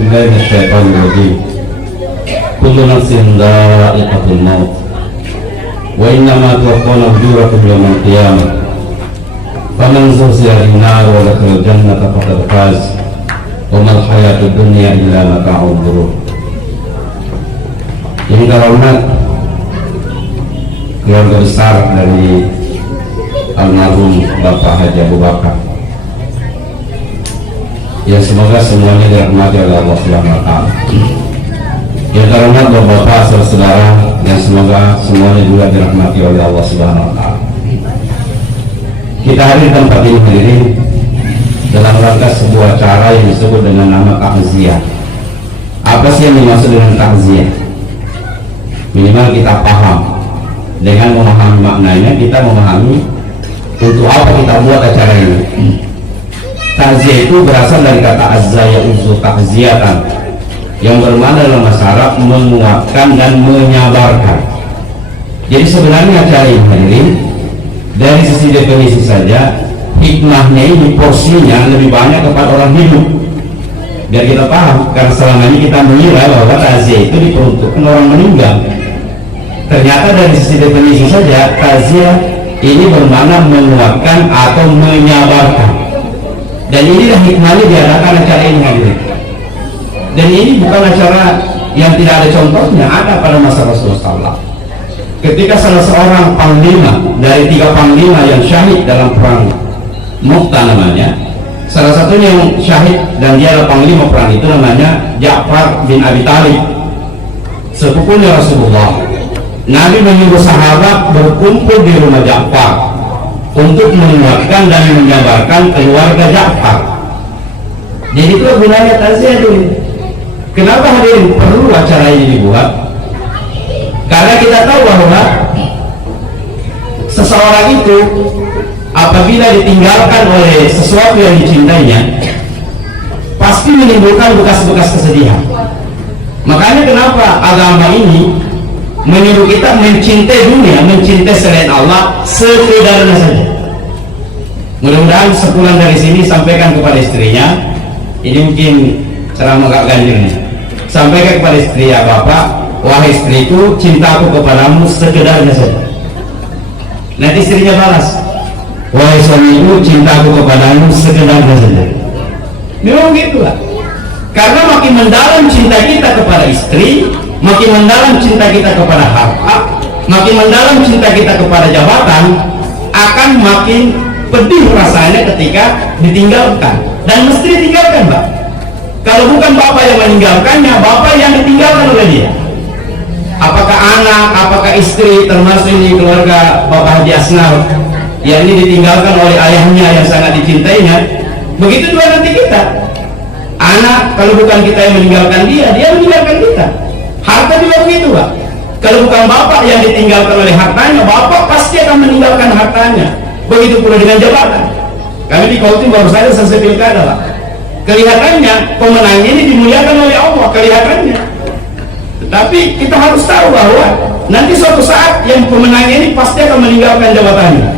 بالله من الشيطان الرجيم كل نفس ذائقة الموت وإنما توفون أجوركم يوم القيامة فمن زحزح عن النار ودخل الجنة فقد فاز وما الحياة الدنيا إلا متاع الغرور. Yang terhormat keluarga besar dari almarhum Bapak Haji Abu Bakar, ya semoga semuanya dirahmati oleh Allah Subhanahu wa Ta'ala. Yang terhormat Bapak saudara-saudara, yang semoga semuanya juga dirahmati oleh Allah Subhanahu wa Ta'ala. Kita hadir di tempat ini hadirin dalam rangka sebuah acara yang disebut dengan nama takziah. Apa sih yang dimaksud dengan takziah? Minimal kita paham. Dengan memahami maknanya, kita memahami untuk apa kita buat acara ini. Takziah itu berasal dari kata azza ya'uzu takziatan, yang bermakna dalam bahasa Arab menguatkan dan menyabarkan. Jadi sebenarnya acara ini hadirin, dari sisi definisi saja, hikmahnya ini porsinya lebih banyak kepada orang hidup. Biar kita paham, karena selama ini kita mengira bahwa takziah itu diperuntukkan orang meninggal. Ternyata dari sisi definisi saja, takziah ini bermakna menguatkan atau menyabarkan. Dan inilah hikmahnya diadakan acara ini hadirin. Dan ini bukan acara yang tidak ada contohnya, ada pada masa Rasulullah SAW. Ketika salah seorang panglima dari 3 panglima yang syahid dalam perang Mu'tah namanya, salah satunya yang syahid dan dia adalah panglima perang itu namanya Ja'far bin Abi Thalib, sepupunya Rasulullah. Nabi menyuruh sahabat berkumpul di rumah Ja'far untuk menguatkan dan menyabarkan keluarga Ja'far. Jadi itu gunanya takziah dulu. Kenapa hadirin perlu acara ini dibuat? Karena kita tahu bahwa seseorang itu apabila ditinggalkan oleh sesuatu yang dicintainya, pasti menimbulkan bekas-bekas kesedihan. Makanya kenapa agama ini menyuruh kita mencintai dunia, mencintai selain Allah sekedarnya saja. Mudah-mudahan sepulang dari sini sampaikan kepada istrinya, ini mungkin ceramah gak ganjil nih, sampaikan kepada istri, ya Bapak, wahai istriku, cintaku kepadamu sekedarnya saja. Nanti istrinya balas, wahai suamiku, cintaku kepadamu sekedarnya saja. Memang gitu lah. Karena makin mendalam cinta kita kepada istri, makin mendalam cinta kita kepada harta, makin mendalam cinta kita kepada jabatan, akan makin pedih rasanya ketika ditinggalkan. Dan mesti ditinggalkan, Mbak. Kalau bukan bapak yang meninggalkannya, bapak yang ditinggalkan oleh dia. Apakah anak, apakah istri, termasuk ini keluarga Bapak Haji Asnar, yang ini ditinggalkan oleh ayahnya yang sangat dicintainya. Begitu juga nanti kita. Anak, kalau bukan kita yang meninggalkan dia, dia meninggalkan kita. Harta juga begitu, Pak. Kalau bukan bapak yang ditinggalkan oleh hartanya, bapak pasti akan meninggalkan hartanya. Begitu pula dengan jabatan. Kami di Kaltim baru saja selesai pilkada, Pak. Kelihatannya pemenangnya ini dimuliakan oleh Allah, kelihatannya. Tetapi kita harus tahu bahwa nanti suatu saat yang pemenangnya ini pasti akan meninggalkan jabatannya.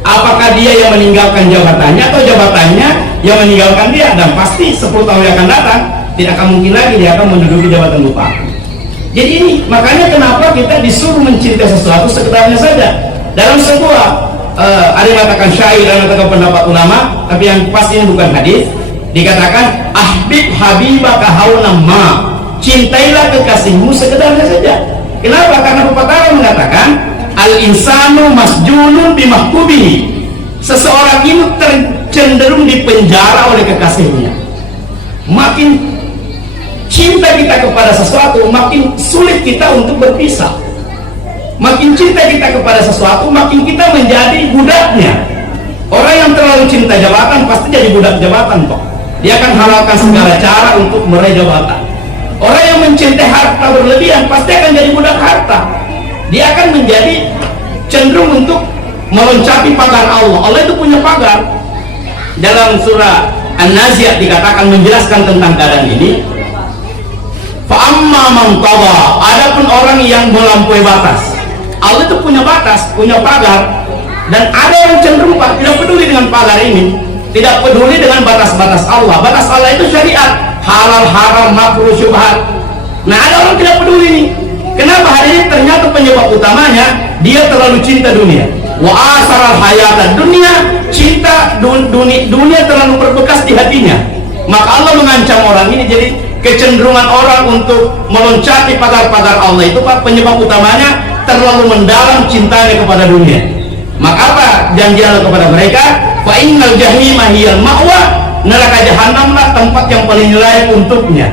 Apakah dia yang meninggalkan jabatannya atau jabatannya yang meninggalkan dia? Dan pasti 10 tahun yang akan datang tidak akan mungkin lagi dia akan menduduki jabatan bupati. Jadi ini makanya kenapa kita disuruh mencintai sesuatu sekedarnya saja. Dalam sebuah ada yang mengatakan syair, ada yang mengatakan pendapat ulama, tapi yang pasti ini bukan hadis. Dikatakan ahbib habibaka haunam ma, cintailah kekasihmu sekedarnya saja. Kenapa? Karena pepatah mengatakan al insanu masjunun bimahbubihi, seseorang itu cenderung dipenjara oleh kekasihnya. Makin cinta kita kepada sesuatu, makin sulit kita untuk berpisah. Makin cinta kita kepada sesuatu, makin kita menjadi budaknya. Orang yang terlalu cinta jabatan pasti jadi budak jabatan kok. Dia akan halalkan segala cara untuk meraih jabatan. Orang yang mencintai harta berlebihan pasti akan jadi budak harta. Dia akan menjadi cenderung untuk meloncapi pagar Allah. Allah itu punya pagar. Dalam surah An-Nazi'at dikatakan menjelaskan tentang keadaan ini. Fa'amma man tagha, adapun orang yang melampaui batas. Allah itu punya batas, punya pagar. Dan ada yang cenderung tidak peduli dengan pagar ini, tidak peduli dengan batas-batas Allah. Batas Allah itu syariat. halal haram makruh syubhat. Nah, ada orang tidak peduli nih. Kenapa hari ini? Ternyata penyebab utamanya dia terlalu cinta dunia. Wa asaral hayata dunia, cinta dunia terlalu berbekas di hatinya. Maka Allah mengancam orang ini. Jadi kecenderungan orang untuk meloncati pagar-pagar Allah itu Pak, penyebab utamanya terlalu mendalam cintanya kepada dunia. Maka apa janji Allah kepada mereka? Fa innal jahima hiyal ma'wa, neraka jahanamlah tempat yang paling layak untuknya.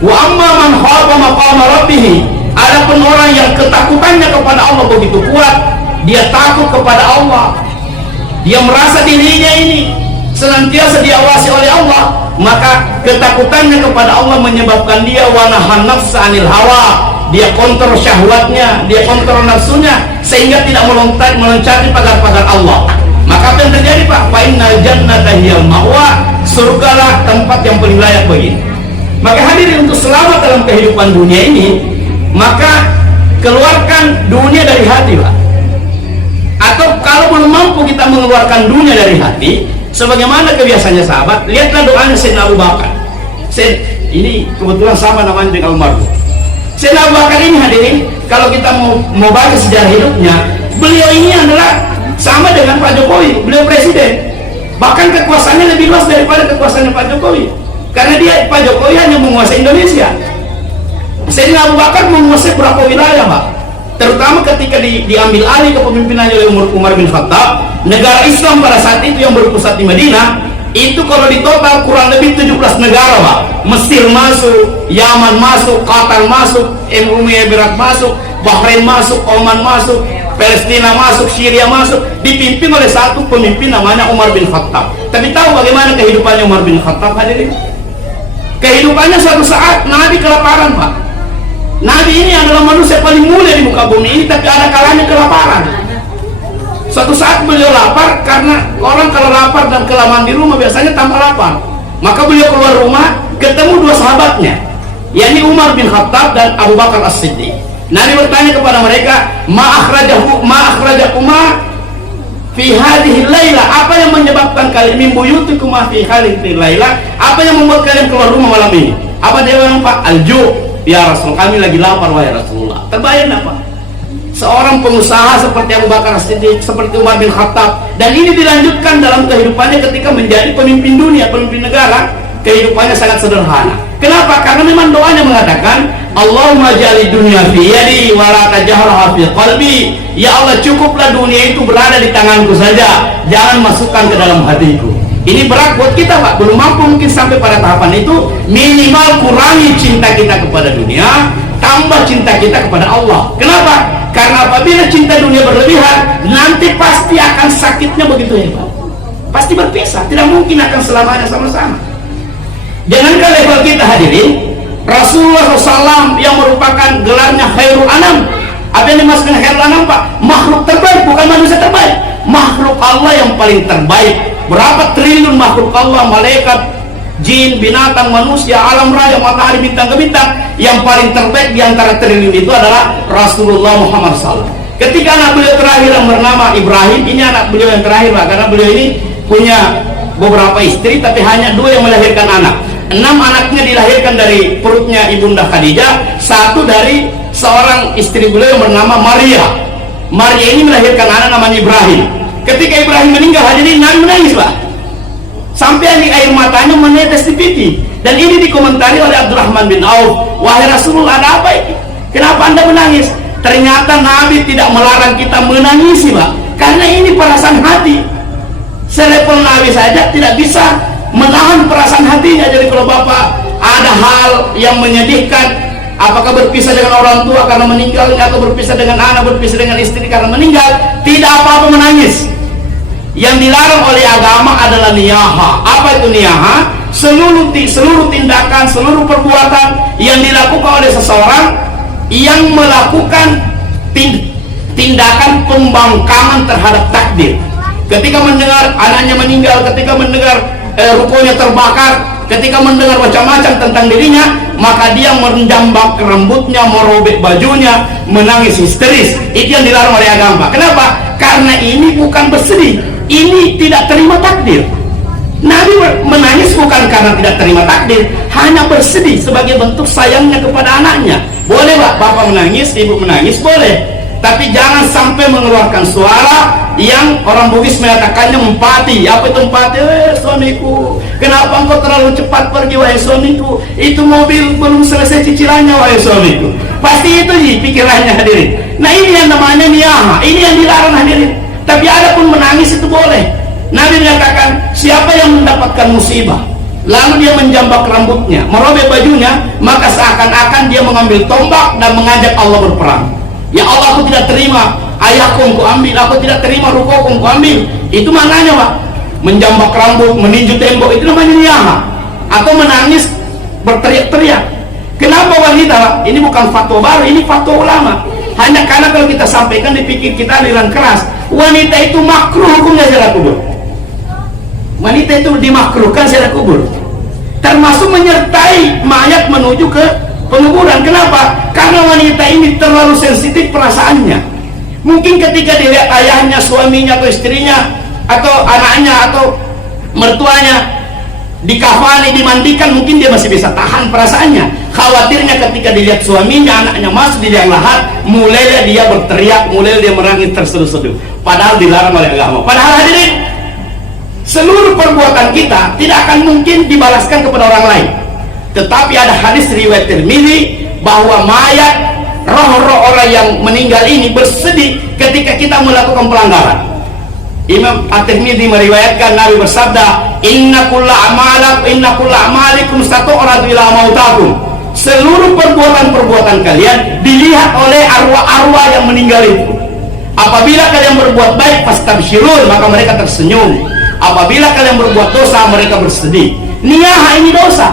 Wa amma man khafa maqama rabbih, adapun orang yang ketakutannya kepada Allah begitu kuat, dia takut kepada Allah, dia merasa dirinya ini senantiasa diawasi oleh Allah, maka ketakutannya kepada Allah menyebabkan dia wanahan nafsa anil hawa, dia kontrol syahwatnya, dia kontrol nafsunya, sehingga tidak meloncati pagar-pagar Allah. Maka apa yang terjadi Pak? Fa innal jannata hiyal ma'wa, surgalah tempat yang paling layak bagi. Maka hadirin, untuk selamat dalam kehidupan dunia ini, maka keluarkan dunia dari hati Pak. Atau kalau belum mampu kita mengeluarkan dunia dari hati, sebagaimana kebiasaannya sahabat, lihatlah doanya Sayyidina Abu Bakar. Ini kebetulan sama namanya dengan almarhum Sayyidina Abu Bakar ini hadirin. Kalau kita mau baca sejarah hidupnya, beliau ini adalah sama dengan Pak Jokowi, beliau presiden, bahkan kekuasaannya lebih luas daripada kekuasaannya Pak Jokowi, karena dia Pak Jokowi hanya menguasai Indonesia. Sayyidina Abu Bakar menguasai berapa wilayah Pak, terutama ketika diambil alih kepemimpinannya oleh Umar bin Khattab. Negara Islam pada saat itu yang berpusat di Madinah itu kalau di total kurang lebih 17 negara Pak. Mesir masuk, Yaman masuk, Qatar masuk, Uni Emirat masuk, Bahrain masuk, Oman masuk, Palestina masuk, Syria masuk, dipimpin oleh satu pemimpin namanya Umar bin Khattab. Tapi tahu bagaimana kehidupannya Umar bin Khattab hadirin? Kehidupannya suatu saat Nabi kelaparan Pak. Nabi ini adalah manusia paling mulia di muka bumi ini, tapi ada kalanya kelaparan. Suatu saat beliau lapar, karena orang kalau lapar dan kelamaan di rumah biasanya tambah lapar. Maka beliau keluar rumah, ketemu dua sahabatnya, yakni Umar bin Khattab dan Abu Bakar As-Siddiq. Nabi bertanya kepada mereka, ma akhrajakuma fi hadhihi laila, apa yang menyebabkan kalian min buyutikuma fi hadhihi laila, apa yang membuat kalian keluar rumah malam ini? Apa dia bilang Pak? Alju, ya Rasul, kami lagi lapar wahai Rasulullah. Terbayang apa? Seorang pengusaha seperti Abu Bakar As-Siddiq, seperti Umar bin Khattab, dan ini dilanjutkan dalam kehidupannya ketika menjadi pemimpin dunia, pemimpin negara. Kehidupannya sangat sederhana. Kenapa? Karena memang doanya mengatakan, Allahumma ja'alid dunya fi yadi wa la taj'alha fi qalbi. Ya Allah, cukuplah dunia itu berada di tanganku saja, jangan masukkan ke dalam hatiku. Ini berat buat kita Pak, belum mampu mungkin sampai pada tahapan itu. Minimal kurangi cinta kita kepada dunia, tambah cinta kita kepada Allah. Kenapa? Karena apabila cinta dunia berlebihan, nanti pasti akan sakitnya begitu hebat. Pasti berpisah, tidak mungkin akan selamanya sama-sama. Jangankan level kita hadirin, Rasulullah SAW yang merupakan gelarnya khairul anam. Apa yang dimaksudkan khairul anam Pak? Makhluk terbaik, bukan manusia terbaik. Makhluk Allah yang paling terbaik. Berapa triliun makhluk Allah, malaikat, jin, binatang, manusia, alam raya, matahari, bintang ke bintang, yang paling terbaik di antara triliun itu adalah Rasulullah Muhammad SAW. Ketika anak beliau terakhir yang bernama Ibrahim, ini anak beliau yang terakhir Pak, karena beliau ini punya beberapa istri, tapi hanya 2 yang melahirkan anak. 6 anaknya dilahirkan dari perutnya Ibunda Khadijah, 1 dari seorang istri beliau yang bernama Maria. Maria ini melahirkan anak namanya Ibrahim. Ketika Ibrahim meninggal hadirin, Nabi menangis Pak, sampai air matanya menetes di pipi. Dan ini dikomentari oleh Abdurrahman bin Auf, wahai Rasulullah, ada apa ini? Kenapa Anda menangis? Ternyata Nabi tidak melarang kita menangisi Pak, karena ini perasaan hati. Selevel Nabi saja tidak bisa menahan perasaan hatinya. Jadi kalau Bapak ada hal yang menyedihkan, apakah berpisah dengan orang tua karena meninggal, atau berpisah dengan anak, berpisah dengan istri karena meninggal, tidak apa-apa menangis. Yang dilarang oleh agama adalah niyaha. Apa itu niyaha? Seluruh tindakan, seluruh perbuatan yang dilakukan oleh seseorang yang melakukan tindakan pembangkangan terhadap takdir. Ketika mendengar anaknya meninggal, ketika mendengar rukonya terbakar, ketika mendengar macam-macam tentang dirinya, maka dia menjambak rambutnya, merobek bajunya, menangis histeris. Itu yang dilarang oleh agama. Kenapa? Karena ini bukan bersedih, ini tidak terima takdir. Nabi menangis bukan karena tidak terima takdir, hanya bersedih sebagai bentuk sayangnya kepada anaknya. Boleh Pak, bapak menangis, ibu menangis, boleh, tapi jangan sampai mengeluarkan suara yang orang Bugis menyatakannya empati. Apa itu empati? Suamiku, kenapa engkau terlalu cepat pergi wahai suamiku? Itu mobil belum selesai cicilannya wahai suamiku. Pasti itu pikirannya hadirin. Nah ini yang namanya niyaha, ini yang dilarang hadirin. Tapi ada pun menangis itu boleh. Nabi menyatakan siapa yang mendapatkan musibah lalu dia menjambak rambutnya, merobek bajunya, maka seakan-akan dia mengambil tombak dan mengajak Allah berperang. Ya Allah, aku tidak terima ayahku engkau ambil, aku tidak terima rukoku engkau ambil. Itu maknanya Pak, menjambak rambut, meninju tembok, itu namanya niyaha. Atau menangis berteriak-teriak. Kenapa wanita Pak? Ini bukan fatwa baru, ini fatwa ulama. Hanya karena kalau kita sampaikan dipikir kita aliran keras. Wanita itu makruh hukumnya ziarah kubur. Wanita itu dimakruhkan ziarah kubur, termasuk menyertai mayat menuju ke penguburan. Kenapa? Karena wanita ini terlalu sensitif perasaannya. Mungkin ketika dilihat ayahnya, suaminya atau istrinya atau anaknya atau mertuanya dikafani, dimandikan, mungkin dia masih bisa tahan perasaannya. Khawatirnya ketika dilihat suaminya, anaknya masuk di liang lahat, mulai dia berteriak, mulai dia menangis terseduh-seduh, padahal dilarang oleh agama. Padahal hadirin, seluruh perbuatan kita tidak akan mungkin dibalaskan kepada orang lain. Tetapi ada hadis riwayat Tirmidzi bahwa mayat, roh-roh orang yang meninggal ini bersedih ketika kita melakukan pelanggaran. Imam At-Tirmidzi meriwayatkan Nabi bersabda, inna kulla amalikum satu'radu ila mautakum. Seluruh perbuatan-perbuatan kalian dilihat oleh arwah-arwah yang meninggal itu. Apabila kalian berbuat baik, fastabsyirun, maka mereka tersenyum. Apabila kalian berbuat dosa, mereka bersedih. Niyaha ini dosa.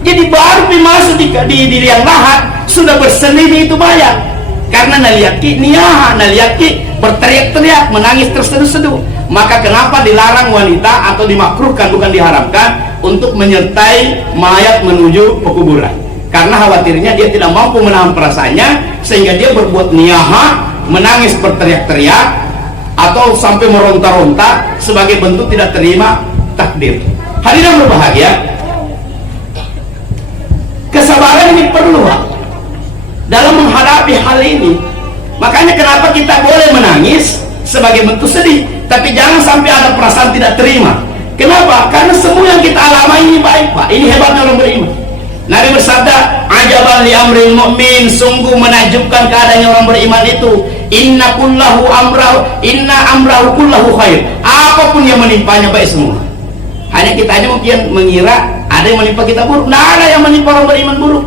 Jadi baru masuk di liang lahat sudah bersedih itu mayat. Karena naliyaki niyaha, naliyaki berteriak-teriak, menangis terseduh-seduh. Maka kenapa dilarang wanita atau dimakruhkan, bukan diharamkan, untuk menyertai mayat menuju pekuburan? Karena khawatirnya dia tidak mampu menahan perasaannya, sehingga dia berbuat niyaha, menangis berteriak-teriak, atau sampai meronta-ronta sebagai bentuk tidak terima takdir. Hadirin berbahagia, kesabaran ini perlu dalam menghadapi hal ini. Makanya kenapa kita boleh menangis sebagai bentuk sedih, tapi jangan sampai ada perasaan tidak terima. Kenapa? Karena semua yang kita alami ini baik Pak. Ini hebatnya orang beriman. Nabi bersabda, ajaban li amril mu'min, sungguh menakjubkan keadaannya orang beriman itu. Inna amrahu kullahu khair. Apapun yang menimpanya baik semua. Hanya kita aja mungkin mengira ada yang menimpa kita buruk. Nah, ada yang menimpa orang beriman buruk.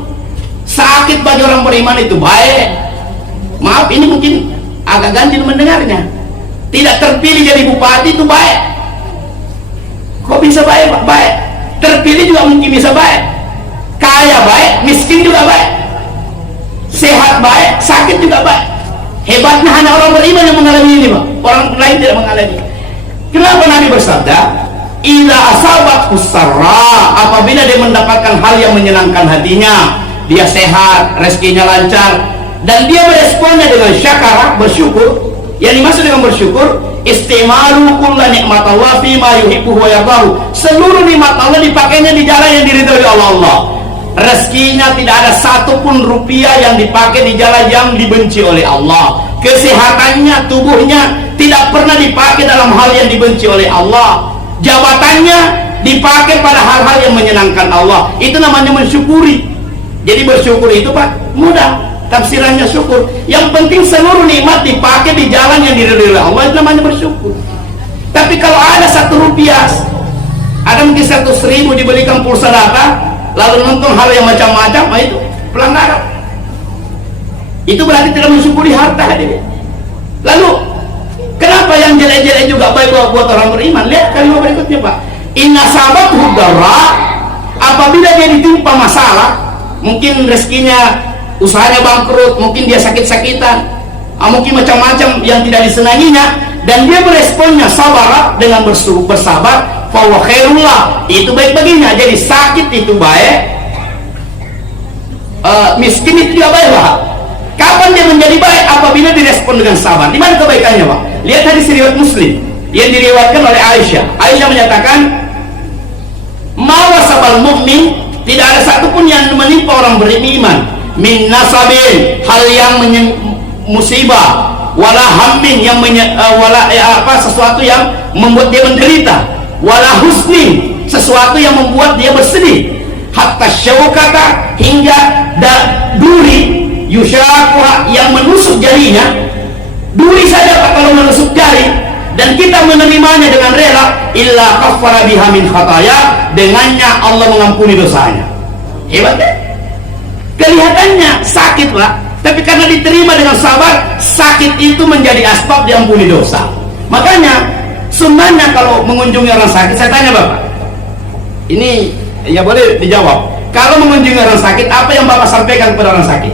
Sakit bagi orang beriman itu baik. Maaf, ini mungkin agak ganjil mendengarnya. Tidak terpilih jadi bupati itu baik. Kok bisa baik Pak? Baik. Terpilih juga mungkin bisa baik. Kaya baik, miskin juga baik. Sehat baik, sakit juga baik. Hebatnya hanya orang beriman yang mengalami ini Pak. Orang lain tidak mengalami. Kenapa Nabi bersabda, idza asabat usarra, apabila dia mendapatkan hal yang menyenangkan hatinya, dia sehat, rezekinya lancar, dan dia meresponnya dengan syakara, bersyukur. Yang dimaksud dengan bersyukur, istimalu kulla nikmatallah fima yuhibbu wa yardahu. Seluruh nikmat Allah dipakainya di jalan yang diridhoi oleh Allah. Rezekinya tidak ada satupun rupiah yang dipakai di jalan yang dibenci oleh Allah. Kesehatannya, tubuhnya tidak pernah dipakai dalam hal yang dibenci oleh Allah. Jabatannya dipakai pada hal-hal yang menyenangkan Allah. Itu namanya mensyukuri. Jadi bersyukur itu Pak mudah, tafsirannya syukur. Yang penting seluruh nikmat dipakai di jalan yang diridhoi oleh Allah, itu namanya bersyukur. Tapi kalau ada 1 rupiah, ada mungkin 100.000 dibelikan pulsa data, lalu nonton hal yang macam-macam, itu pelanggaran. Itu berarti tidak mensyukuri harta hadirin. Lalu kenapa yang jelek-jelek juga baik buat orang beriman? Lihat kalimat berikutnya Pak. Inna sabathu darra, apabila dia ditimpa masalah, mungkin rezekinya, usahanya bangkrut, mungkin dia sakit-sakitan, mungkin macam-macam yang tidak disenanginya, dan dia meresponnya sabar dengan bersabar, fahuwa khairullah, itu baik baginya. Jadi sakit itu baik, miskin itu juga baik Pak. Kapan dia menjadi baik? Apabila direspon dengan sabar. Di mana kebaikannya Pak? Lihat hadis riwayat Muslim yang diriwayatkan oleh Aisyah. Aisyah menyatakan, mawasabal mu'min, tidak ada satupun yang menimpa orang beriman, min nasabin, hal yang musibah, wala hammin, yang sesuatu yang membuat dia menderita, wala husnin, sesuatu yang membuat dia bersedih, hatta syaukata, hingga duri, yusyakuha, yang menusuk jarinya. Duri saja Pak kalau menusuk jari, dan kita menerimanya dengan rela, illa kaffara biha min khataya, dengannya Allah mengampuni dosanya. Hebat kan? Kelihatannya sakit Pak, tapi karena diterima dengan sabar, sakit itu menjadi asbab diampuni dosa. Makanya sunnahnya kalau mengunjungi orang sakit, saya tanya Bapak, ini ya boleh dijawab, kalau mengunjungi orang sakit, apa yang Bapak sampaikan kepada orang sakit?